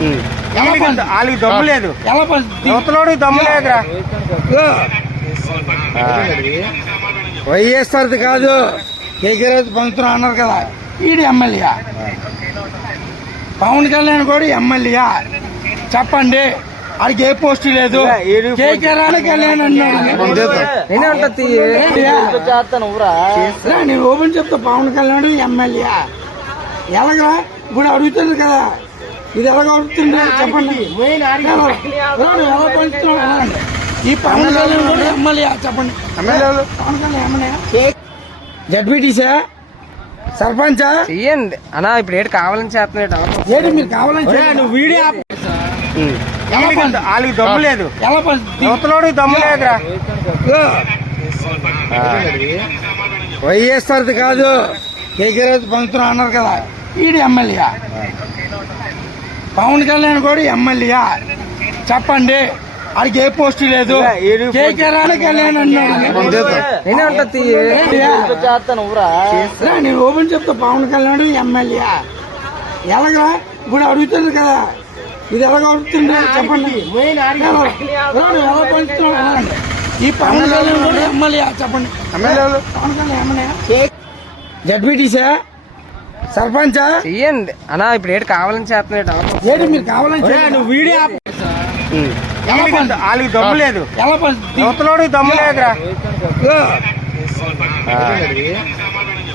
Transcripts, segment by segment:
వాళ్ళకి వాళ్ళకి దమ్ము లేదు. యువతలోడికి దమ్ము లేదురా. వైఎస్ఆర్ది కాదు. కేకీరాజు పంచుతున్నా అన్నారు కదా. ఈడు ఎమ్మెల్యే. పవన్ కళ్యాణ్ కూడా ఎమ్మెల్యే. చెప్పండి. ఆడికి ఏ పోస్ట్ లేదు. కేకే రాని కళ్యాణ్ అన్నాడు. ఓపెన్ చెప్తా. పవన్ కళ్యాణ్ ఎమ్మెల్యే. ఎలాగా? ఇప్పుడు అడుగుతుంది కదా. ఇది ఎలాగ అడుగుతుంది చెప్పండి. ఎలా? ఎలా. ఈ పవన్ కళ్యాణ్ కూడా ఎమ్మెల్యే చెప్పండి. ఎమ్మెల్యేలు పవన్ కళ్యాణ్ ఎమ్మెల్యే? జడ్పీటీసా? సర్పంచా? చెయ్యండి. అన్నా ఇప్పుడు ఏడు కావాలని చేస్తున్నాడు. ఏంటి మీరు కావాలని చేయండి. వీడియో. ఎలా వాళ్ళకి దమ్ము లేదు. ఎలా పంచుతుంది? యువతలోడికి దమ్ము లేదురా. వైఎస్ఆర్ది కాదు. కేకీరాజు పంచుతున్నా అన్నారు కదా. ఈడు ఎమ్మెల్యే. పవన్ కళ్యాణ్ కూడా ఎమ్మెల్యే చెప్పండి ఆడికి ఏ పోస్ట్ లేదు నేనే ఓపెన్ చెప్తా పవన్ కళ్యాణ్ ఎమ్మెల్యే ఎలాగా ఇప్పుడు అడుగుతుంది కదా ఇది ఎలాగ అడుగుతుంది చెప్పండి ఎలా? అనండి. ఈ పవన్ కళ్యాణ్ కూడా ఎమ్మెల్యే చెప్పండి పవన్ కళ్యాణ్ ఎమ్మెల్యే జడ్పీటీసా సర్పంచా? చెయ్యండి. అన్నా ఇప్పుడు ఏడు కావాలని చేస్తున్నాడు. మీరు కావాలని చేయండి. వీడియో వాళ్ళకి దమ్ము లేదు? యువతలోడికి దమ్ము లేదురా.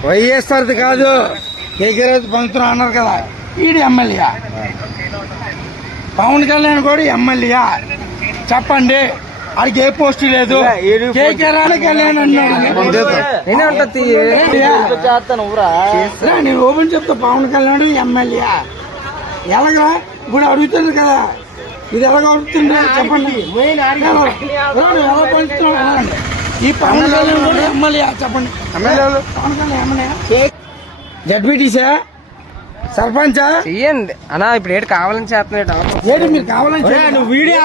వైఎస్ఆర్ది కాదు. కేకీరాజు పంచుతున్నా అన్నారు కదా ఈడు ఎమ్మెల్యే. పవన్ కళ్యాణ్ కూడా ఎమ్మెల్యే. చెప్పండి. ఆడికి ఏ పోస్ట్ లేదు. ఏడు నేనే ఓపెన్ చెప్తా. పవన్ కళ్యాణ్ ఎమ్మెల్యే. ఎలాగా? ఇప్పుడు అడుగుతుంది కదా. ఇది ఎలాగ అడుగుతుంది చెప్పండి. ఎలా? అనండి. ఈ పవన్ కళ్యాణ్ కూడా ఎమ్మెల్యే చెప్పండి. పవన్ కళ్యాణ్ ఎమ్మెల్యే? జడ్పీటీసా? సర్పంచా? చెయ్యండి. అన్నా ఇప్పుడు ఏడు కావాలని చేస్తున్నాడు. ఏంటి మీరు కావాలని. నువ్వు వీడియో.